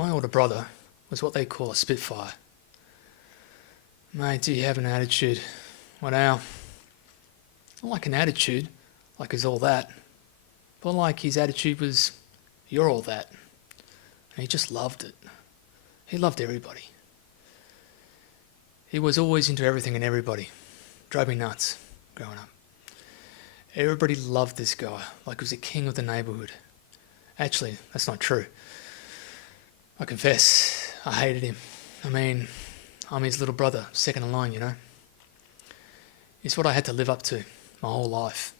My older brother was what they call a spitfire. Mate, do you have an attitude? Well now, not like an attitude, like he's all that, but like his attitude was, you're all that. And he just loved it. He loved everybody. He was always into everything and everybody. Drove me nuts growing up. Everybody loved this guy, like he was the king of the neighbourhood. Actually, that's not true. I confess, I hated him. I mean, I'm his little brother, second in line, you know. It's what I had to live up to my whole life.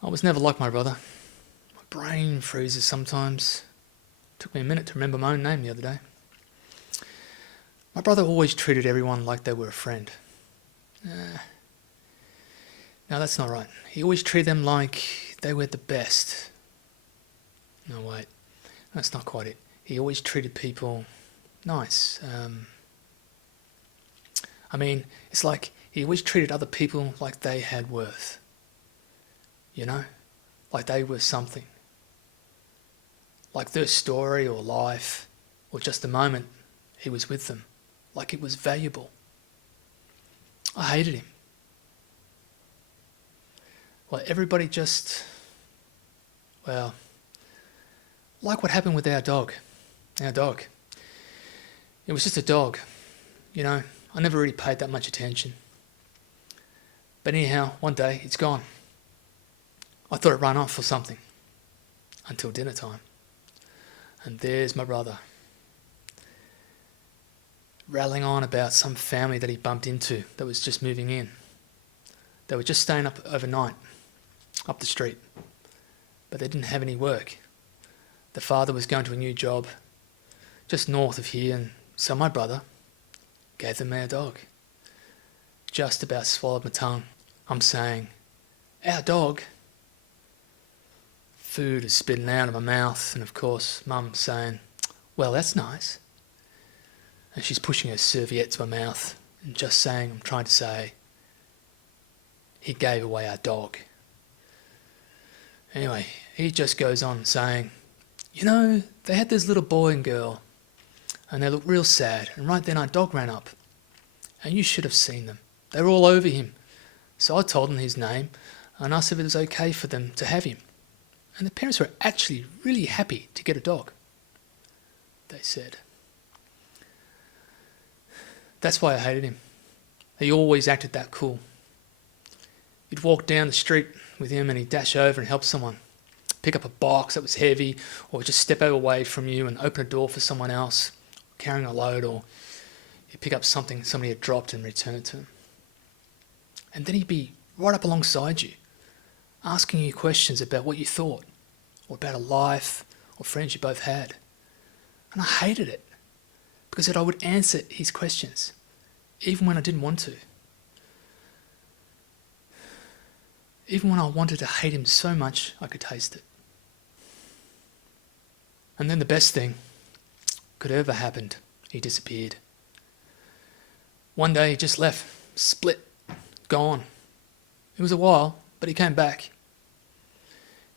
I was never like my brother. My brain freezes sometimes. Took me a minute to remember my own name the other day. My brother always treated everyone like they were a friend. No, that's not right. He always treated them like they were the best. No, wait. That's not quite it. He always treated people nice. It's like he always treated other people like they had worth. You know? Like they were something. Like their story or life or just the moment he was with them. Like it was valuable. I hated him. Well, everybody just, like what happened with our dog. Our dog. It was just a dog. You know, I never really paid that much attention. But anyhow, one day, it's gone. I thought it ran off or something. Until dinner time. And there's my brother. Rattling on about some family that he bumped into that was just moving in. They were just staying up overnight, up the street. But they didn't have any work. The father was going to a new job just north of here, and so my brother gave them our dog. Just about swallowed my tongue. I'm saying, our dog? Food is spitting out of my mouth, and of course, Mum saying, well, that's nice. And she's pushing her serviette to my mouth and just saying, I'm trying to say, he gave away our dog. Anyway, he just goes on saying, you know, they had this little boy and girl, and they looked real sad, and right then our dog ran up. And you should have seen them. They were all over him. So I told them his name, and asked if it was okay for them to have him. And the parents were actually really happy to get a dog, they said. That's why I hated him. He always acted that cool. You'd walk down the street with him and he'd dash over and help someone. Pick up a box that was heavy, or just step away from you and open a door for someone else, carrying a load, or he'd pick up something somebody had dropped and return it to him. And then he'd be right up alongside you, asking you questions about what you thought, or about a life or friends you both had. And I hated it, because I would answer his questions, even when I didn't want to. Even when I wanted to hate him so much, I could taste it. And then the best thing could ever happened, he disappeared. One day he just left, split, gone. It was a while, but he came back.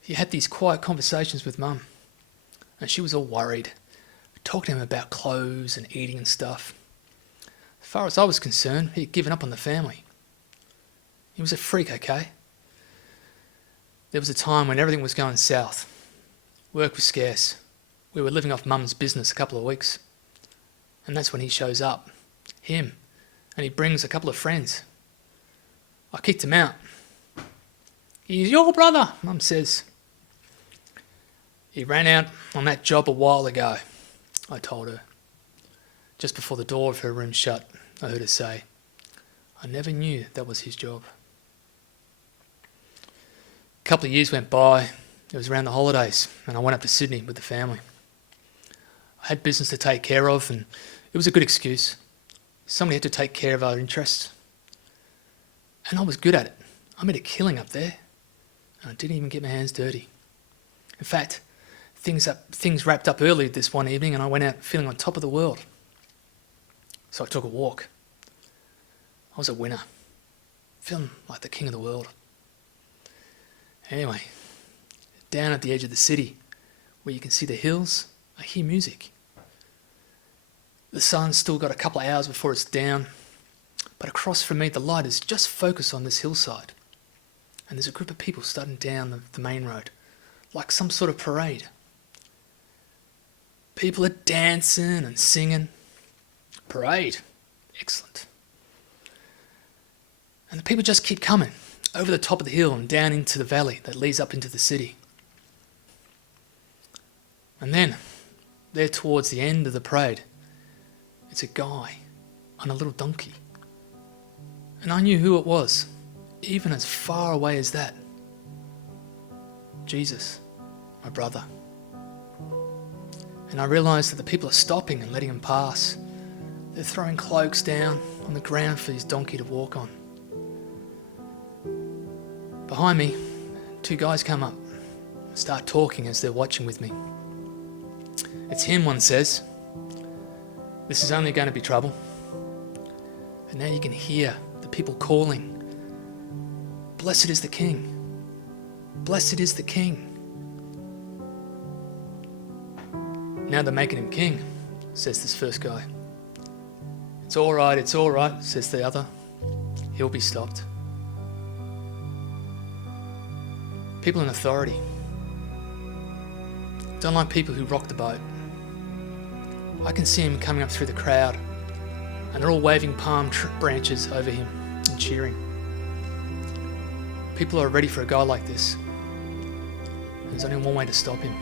He had these quiet conversations with Mum, and she was all worried, talking to him about clothes and eating and stuff. As far as I was concerned, he'd given up on the family. He was a freak, okay? There was a time when everything was going south. Work was scarce. We were living off Mum's business a couple of weeks. And that's when he shows up. Him. And he brings a couple of friends. I kicked him out. He's your brother, Mum says. He ran out on that job a while ago, I told her. Just before the door of her room shut, I heard her say, I never knew that was his job. A couple of years went by. It was around the holidays, and I went up to Sydney with the family. I had business to take care of, and it was a good excuse. Somebody had to take care of our interests. And I was good at it. I made a killing up there, and I didn't even get my hands dirty. In fact, things wrapped up early this one evening, and I went out feeling on top of the world. So I took a walk. I was a winner, feeling like the king of the world. Anyway, down at the edge of the city, where you can see the hills, I hear music. The sun's still got a couple of hours before it's down, but across from me the light is just focused on this hillside. And there's a group of people starting down the main road, like some sort of parade. People are dancing and singing. Parade. Excellent. And the people just keep coming over the top of the hill and down into the valley that leads up into the city. And then, there towards the end of the parade, it's a guy on a little donkey. And I knew who it was, even as far away as that. Jesus, my brother. And I realised that the people are stopping and letting him pass. They're throwing cloaks down on the ground for his donkey to walk on. Behind me, two guys come up and start talking as they're watching with me. It's him, one says. This is only going to be trouble. And now you can hear the people calling, "Blessed is the King. Blessed is the King." "Now they're making him king," says this first guy. It's all right, says the other. "He'll be stopped." People in authority don't like people who rock the boat. I can see him coming up through the crowd, and they're all waving palm branches over him and cheering. People are ready for a guy like this. There's only one way to stop him.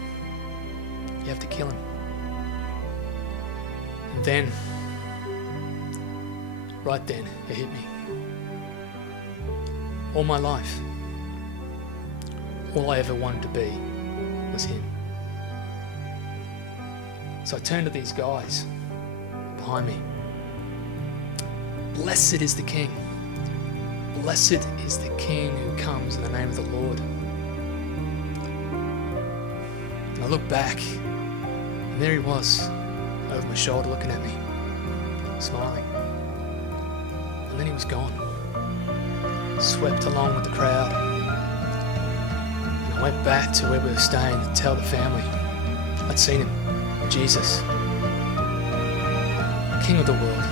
You have to kill him. And then, right then, it hit me. All my life, all I ever wanted to be was him. So I turned to these guys behind me. "Blessed is the King. Blessed is the King who comes in the name of the Lord." And I looked back, and there he was, over my shoulder looking at me, smiling. And then he was gone, swept along with the crowd. And I went back to where we were staying to tell the family I'd seen him, Jesus, King of the world.